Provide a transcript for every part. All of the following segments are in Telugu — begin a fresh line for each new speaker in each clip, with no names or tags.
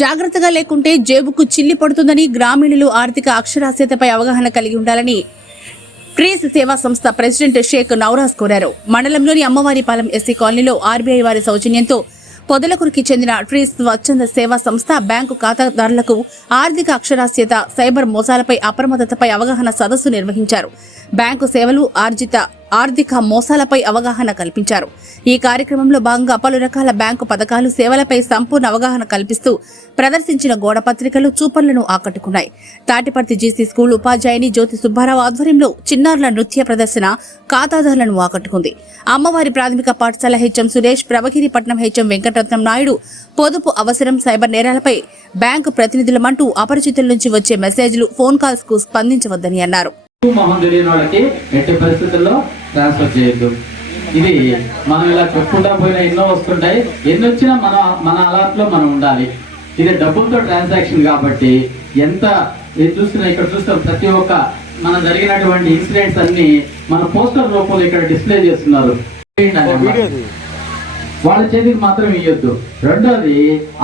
జాగ్రత్తగా లేకుంటే జేబుకు చిల్లి పడుతుందని గ్రామీణులు ఆర్థిక అక్షరాస్యతపై అవగాహన కలిగి ఉండాలని ట్రీస్ సేవా సంస్థ ప్రెసిడెంట్ షేక్ నవరాజ్ కోరారు. మండలంలోని అమ్మవారిపాలెం ఎస్సీ కాలనీలో ఆర్బీఐ వారి సౌజన్యంతో పొదలకురికి చెందిన ట్రీస్ స్వచ్ఛంద సేవా సంస్థ బ్యాంకు ఖాతాదారులకు ఆర్థిక అక్షరాస్యత సైబర్ మోసాలపై అప్రమత్తతపై అవగాహన సదస్సు నిర్వహించారు. బ్యాంకు సేవలు ఆర్జిత ఆర్థిక మోసాలపై అవగాహన కల్పించారు. ఈ కార్యక్రమంలో భాగంగా పలు రకాల బ్యాంకు పథకాలు సేవలపై సంపూర్ణ అవగాహన కల్పిస్తూ ప్రదర్శించిన గోడ పత్రికలు చూపర్లను ఆకట్టుకున్నాయి. తాటిపర్తి జీసీ స్కూల్ ఉపాధ్యాయుని జ్యోతి సుబ్బారావు ఆధ్వర్యంలో చిన్నారుల నృత్య ప్రదర్శన ఖాతాదారులను ఆకట్టుకుంది. అమ్మవారి ప్రాథమిక పాఠశాల హెచ్ఎం సురేష్ ప్రభగిరిపట్నం హెచ్ఎం వెంకటరత్నం నాయుడు పొదుపు అవసరం సైబర్ నేరాలపై బ్యాంకు ప్రతినిధులమంటూ అపరిచితుల నుంచి వచ్చే మెసేజ్లు ఫోన్ కాల్స్కు స్పందించవద్దని అన్నారు.
మొహం తెలియని వాళ్ళకి ఎట్టి పరిస్థితుల్లో ట్రాన్స్ఫర్ చేయొద్దు. ఇది మనం ఇలా చెప్పుకుంటా పోయినా ఎన్నో వస్తుంటాయి. ఎన్ని వచ్చినా మన మన అలర్ట్లో మనం ఉండాలి. ఇది డబ్బులతో ట్రాన్సాక్షన్ కాబట్టి ఎంత చూస్తున్నా ఇక్కడ చూస్తాం ప్రతి ఒక్క మన జరిగినటువంటి ఇన్సిడెంట్స్ అన్ని మన పోస్టర్ రూపంలో ఇక్కడ డిస్ప్లే చేస్తున్నారు. వాళ్ళ చేతికి మాత్రం ఇవ్వద్దు రెండోది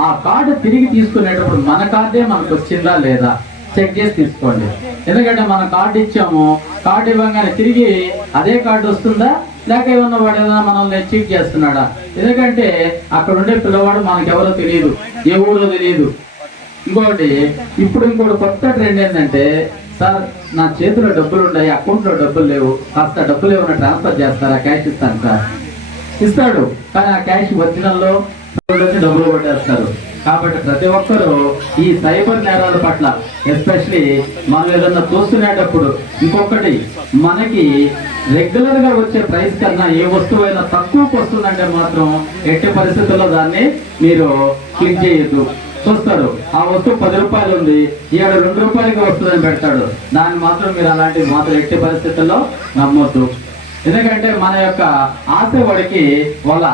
ఆ కార్డు తిరిగి తీసుకునేటప్పుడు మన కార్డే మనకు వచ్చిందా లేదా? చెక్ చేసి తీసుకోండి. ఎందుకంటే మనం కార్డు ఇచ్చాము కార్డు ఇవ్వగానే తిరిగి అదే కార్డు వస్తుందా? లేక ఏమన్నా వాడు ఏదైనా మనల్ని చీట్ చేస్తున్నాడా? ఎందుకంటే అక్కడ ఉండే పిల్లవాడు మనకు ఎవరో తెలియదు ఏ ఊరో తెలియదు. ఇంకోటి ఇప్పుడు ఇంకోటి కొత్త ట్రెండ్ ఏంటంటే సార్ నా చేతిలో డబ్బులు ఉన్నాయి అకౌంట్లో డబ్బులు లేవు కాస్త డబ్బులు ఏమైనా ట్రాన్స్ఫర్ చేస్తారా? క్యాష్ ఇస్తాను సార్. ఇస్తాడు కానీ ఆ క్యాష్ ఒరిజినల్లో డబ్బులు కొట్టేస్తారు. కాబట్టి ప్రతి ఒక్కరూ ఈ సైబర్ నేరాల పట్ల ఎస్పెషలీ మనం ఏదన్నా చూస్తునేటప్పుడు ఇంకొకటి మనకి రెగ్యులర్గా వచ్చే ప్రైస్ కన్నా ఏ వస్తువైనా తక్కువకు వస్తుందంటే మాత్రం ఎట్టి పరిస్థితుల్లో దాన్ని మీరు క్లిక్ చేయొద్దు. చూస్తారు ఆ వస్తువు పది రూపాయలు ఉంది ఈడ రెండు రూపాయలకి వస్తుందని పెడతాడు. దాన్ని మాత్రం మీరు అలాంటివి మాత్రం ఎట్టి పరిస్థితుల్లో నమ్మొద్దు. ఎందుకంటే మన యొక్క ఆశ వాడికి వల.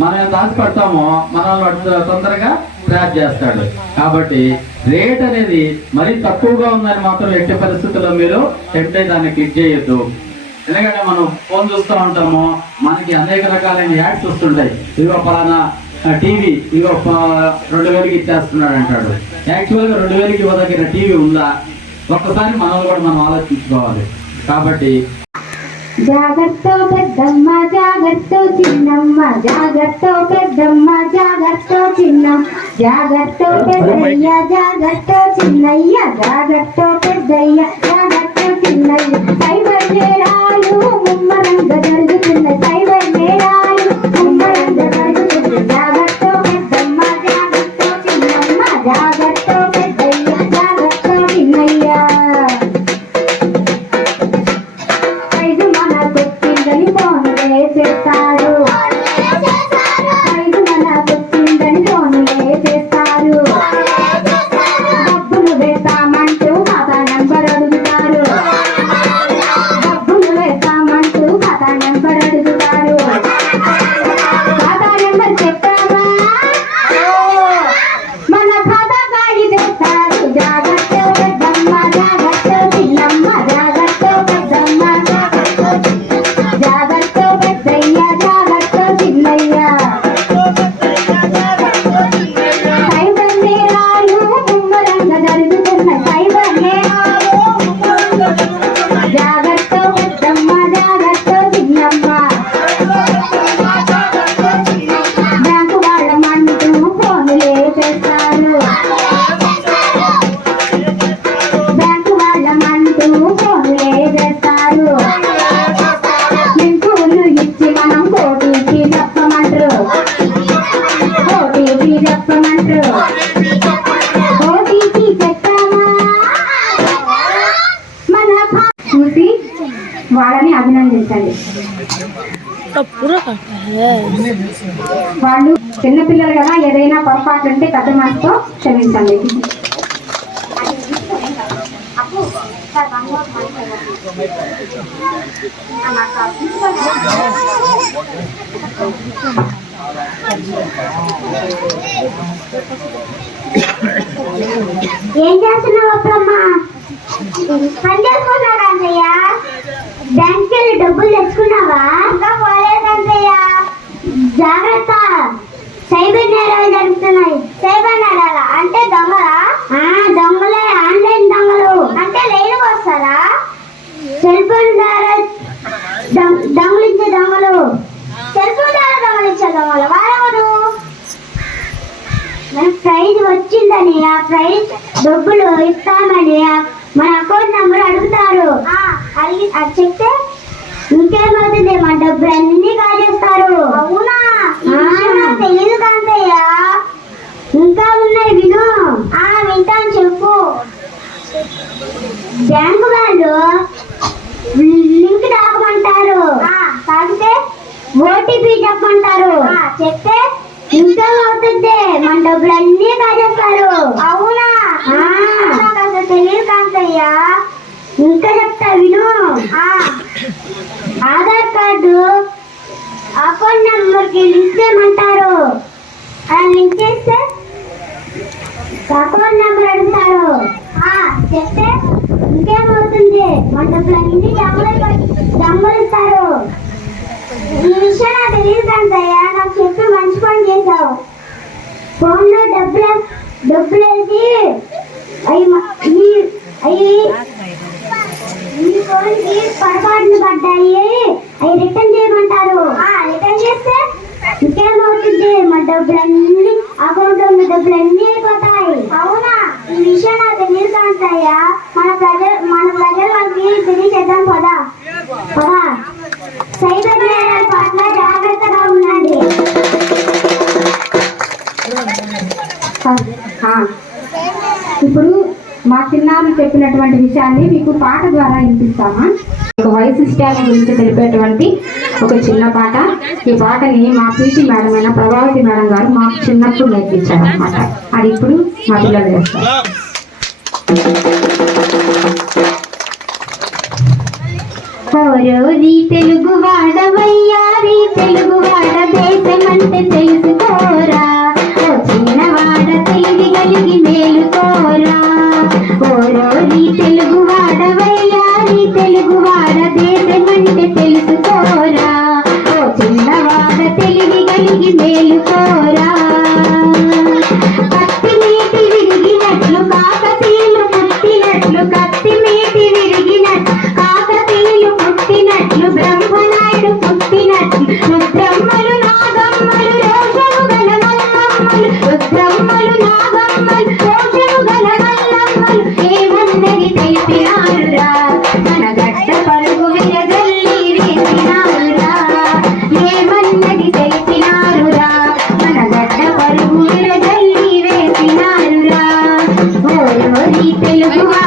మనం ఎంత ఆశ పడతామో మనల్ని తొందరగా తయారు చేస్తాడు. కాబట్టి రేట్ అనేది మరీ తక్కువగా ఉందని మాత్రం ఎట్టి పరిస్థితుల్లో మీరు టెంప్ట్ దాన్ని క్లిక్ చేయొద్దు. ఎందుకంటే మనం ఫోన్ చూస్తూ ఉంటాము మనకి అనేక రకాలైన యాడ్స్ వస్తుంటాయి. ఇదిగో పలానా టీవీ ఇదిగో రెండు వేలకి ఇచ్చేస్తున్నాడు అంటాడు. యాక్చువల్గా రెండు వేలకి ఇవ్వదగిన టీవీ ఉందా? ఒక్కసారి మనల్ని కూడా మనం ఆలోచించుకోవాలి. కాబట్టి
జాగ్రత్త పెద్దమ్మ జాగ్రత్త చిన్నమ్మ జాగ్రత్త పెద్దమ్మ జాగ్రత్త చిన్నమ్మ. జాగ్రత్త పెద్దయ్య జాగ్రత్త చిన్నయ్య జాగ్రత్త పెద్దయ్య జాగ్రత్త చిన్నయ్య. సైబర్ కోటీకి చెప్పమంటారు కోటీకి చెప్పామా మన చూసి వాళ్ళని అభినందించండి. వాళ్ళు చిన్నపిల్లలు కదా ఏదైనా పొరపాటు ఉంటే పెద్ద మనసుతో క్షమించండి. ఏం చేస్తున్నావు అప్పుడమ్మా పని చేసుకున్నాడు అంతయ్య బ్యాంక్ వెళ్ళి డబ్బులు తెచ్చుకున్నావా ఇంకా పోలేదంతయ్య జాగ్రత్త సైబర్ నేరాలు జరుగుతున్నాయి సైబర్ నేరాల అంటే
సెల్ ఫోన్ ద్వారా గమనించడం వల్ల వారెవరు మన ప్రైజ్ వచ్చిందని ఆ ప్రైజ్ డబ్బులు ఇస్తామని మన అకౌంట్ నంబర్ అడుగుతారు. అడిగి అది చెప్తే ఇంకేమవుతుంది? మన డబ్బులు అన్ని కాజేస్తారు. అవునా? తెలియదు కాంతయ్య. ఇంకా ఉన్నాయి విను. ఆ వింటాను చెప్పు. బ్యాంకు వాళ్ళు లింక్ దాకమంటారు తాగితే ఓటీపీ చెప్పమంటారు చెప్తే ఇంకా అవుతుంది మన డబ్బులన్నీ కాజేస్తారు అవునా నాకు అసలు తెలియదు కాంతయ్య ఇంకా చెప్తా విను ఆధార్ కార్డు అకౌంట్ నెంబర్కి చేయమంటారు ఆ చేస్తే అకౌంట్ నెంబర్ అడుగుతారు. ఆ, చెప్తే ఇంకేమవుతుంది? మన డబ్బులు ఇస్తారు. ఈ విషయం నాకు తెలియదు కాంతయ్య నాకు చెప్పి మంచి పని చేశావు. ఫోన్లో డబ్బులు డబ్బులు వేసి అవి అవి ఈ ఫోన్కి పడ్డాయి. అవి రిటర్న్ చేయమంటారు రిటర్న్ చేస్తే ఇంకేమవుతుంది మా డబ్బులన్నీ అకౌంట్లో ఉన్న డబ్బులన్నీ అయిపోతాయి అవునా? ఈ విషయం నాకు తెలియదు కాంతయ్య. మన ప్రజలు మన ప్రజలు వాళ్ళకి తెలియచేద్దాం పదా. పదా. సైబర్ పట్ల జాగ్రత్తగా ఉండండి.
ఇప్పుడు మా చిన్నారులు చెప్పినటువంటి విషయాన్ని మీకు పాట ద్వారా వినిపిస్తామా? ఒక వైశిష్ట్యాల గురించి తెలిపేటువంటి ఒక చిన్న పాట. ఈ పాటని మా పీటీ మేడం అయిన ప్రభావతి మేడం గారు మాకు చిన్నప్పుడు నేర్పించారు అనమాట అది ఇప్పుడు మా పిల్లలు చేస్తారు.
ఓరోరి తెలుగు వాడవయ్యారి తెలుగు వాడ దేశమంటే Ay,